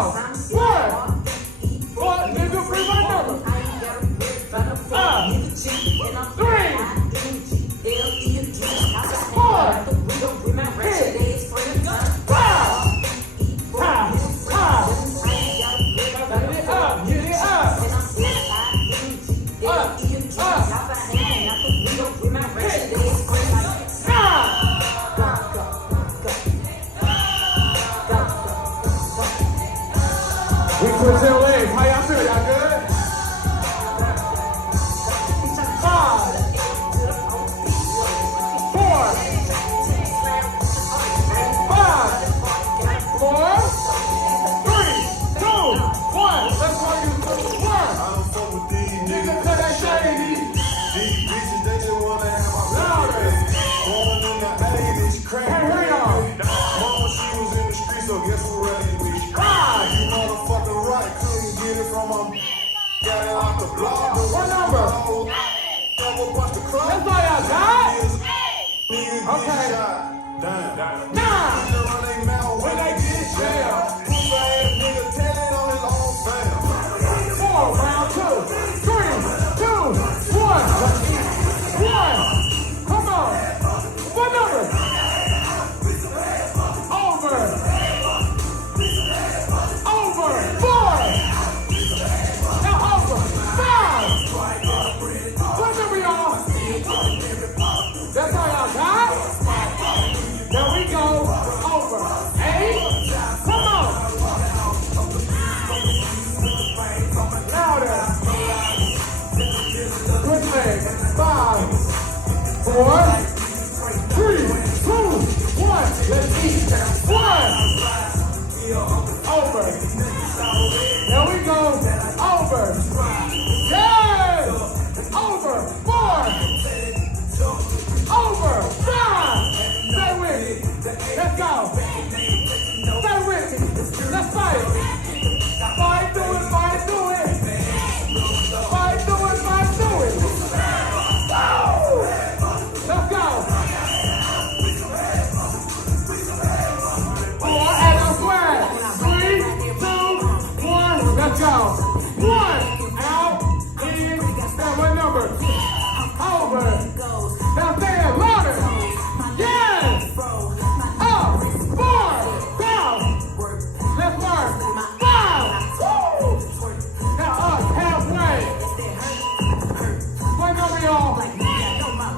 One. One. Let's do three by number. Three. Four. Six. Five. Get it up. We twist your legs. How y'all feel? Y'all good? 5, 4, 5, 4, 3, 2, 1. Let's work it. 1. I don't fuck with these niggas. Cut that shady. These bitches, they just wanna have my Louder. Going in the 80s, crack. Hey, hurry on. Mama, she was in the street, so guess who ready to be? 5. You motherfucking right, couldn't get it from my got it off the block. What number? Never bust the club. That's all y'all got? Nigga Okay. get shot. Damn. 9. They run their mouth when they get jammed. Pussy ass nigga telling on his own fam. 4. Round 2. 3, 2, 1. 1. Come on. What number? Over. Over. 4. Now over. 5. What number, y'all? That's all y'all got? There we go. Over. 8. Come on. Louder. Good leg. 5, 4, 3, 2, 1. Let's eat. 1. Over. There we go. Over. Yes. Over. 4. Over. 5. Stay with me. Let's go. Stay with me. Let's fight. Fight through it. Fight through it. Fight through it. Fight through it. Woo! Let's go. 4 and a square. 3, 2, 1. Let's go. 1. Out. In. Now what number? Over. Now say it louder. Yes. Up. 4. Down. Let's work. 5. Woo. Now up. Halfway. What number, y'all?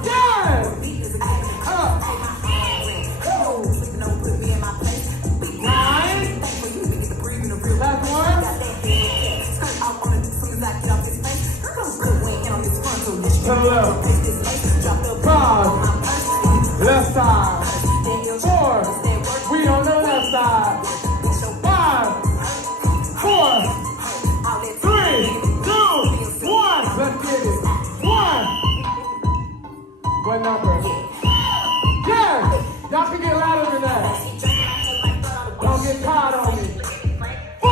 Yes. Up. 9. Last one. To the left. 5. Left side. 4. We on the left side. 5, 4, 3, 2, 1. Let's get it. 1. What number? Yes. Y'all can get louder than that. Don't get tired on me. 4.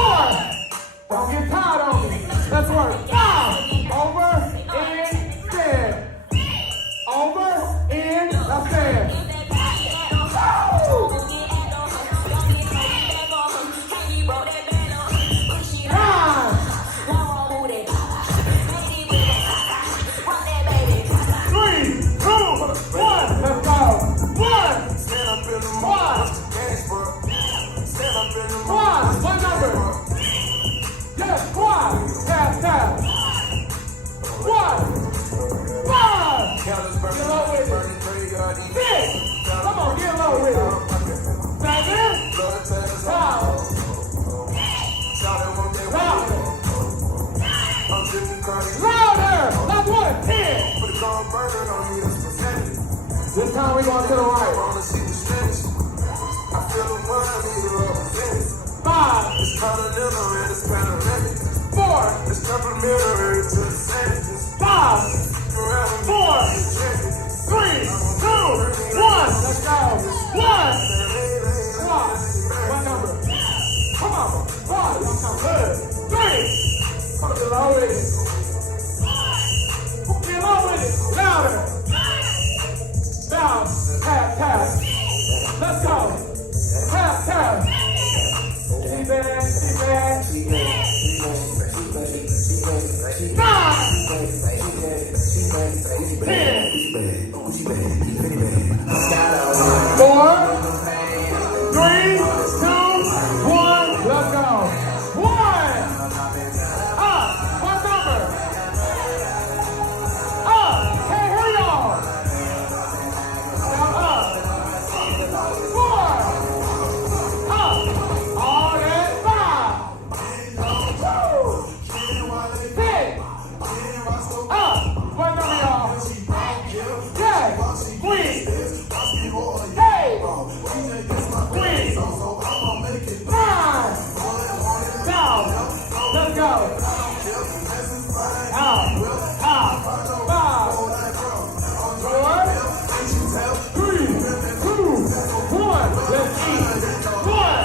Don't get tired on me. Let's work. 5. Over. In. Stand. Over. In. Now stand. Woo! 9. 3, 2, 1. Let's go. 1. Stand up in the 1. morning, gas for stand up in the morning. 1. What number? Yes, 1. Tap, tap. 1. 5. Get low with it. 6. Come on, get low with it. 7. 5. Louder. Louder. Last one. 10. This time we going to the right. 5. 4. 5. 4. 3, 2, 1. Let's go. 1. Squat. What number? Come on. 5. Y'all come good. 3. Get low with it. Get low with it. Louder. Down. Tap, tap. Let's go. Tap, tap. Keep it, keep it. 10, Gucci bag, Fendi bag. 4, 3, 2, 1. Let's go. 1. Up. What number? Up. Can't hear y'all. Now up. 4. Up. All that 5. 2. 6. Up. What number, y'all? Yes. Queen. Hey. Queen. 9. Down. Let's go. Out. 5. 4. 3, 2, 1. Let's eat. 1.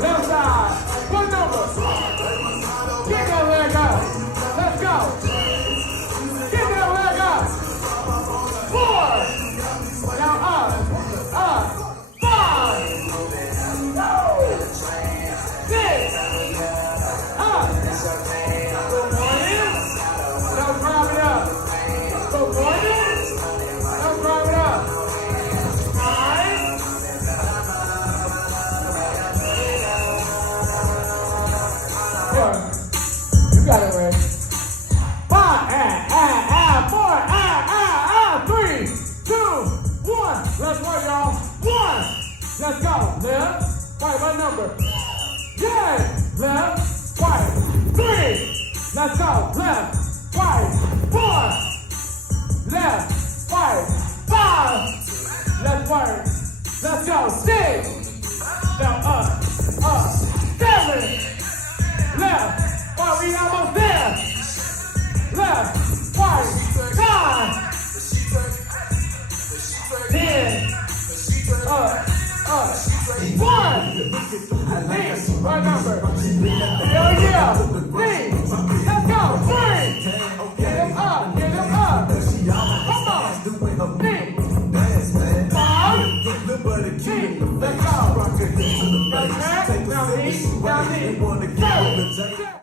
Left side. What number? Get that leg up. Let's go. Get that leg up. 4. Now up. 5. 6. Up. Good morning. Now drive it up. Good morning. Now drive it up. 9. You got it, Ray. 5. 4. 3, 2, 1. Let's work, y'all. 1. Let's go. Left. Right. What number? Yes. Left. Right. 3. Let's go. Left. Right. 4. Left. Right. 5. Let's work. Let's go. 6. Now up. 7. Left. Right. We almost there. Left. Right. 9. 10. Up. 1. What number? Hell yeah. 3. Let's go. 3. Get him up. Get him up. Come on. 3.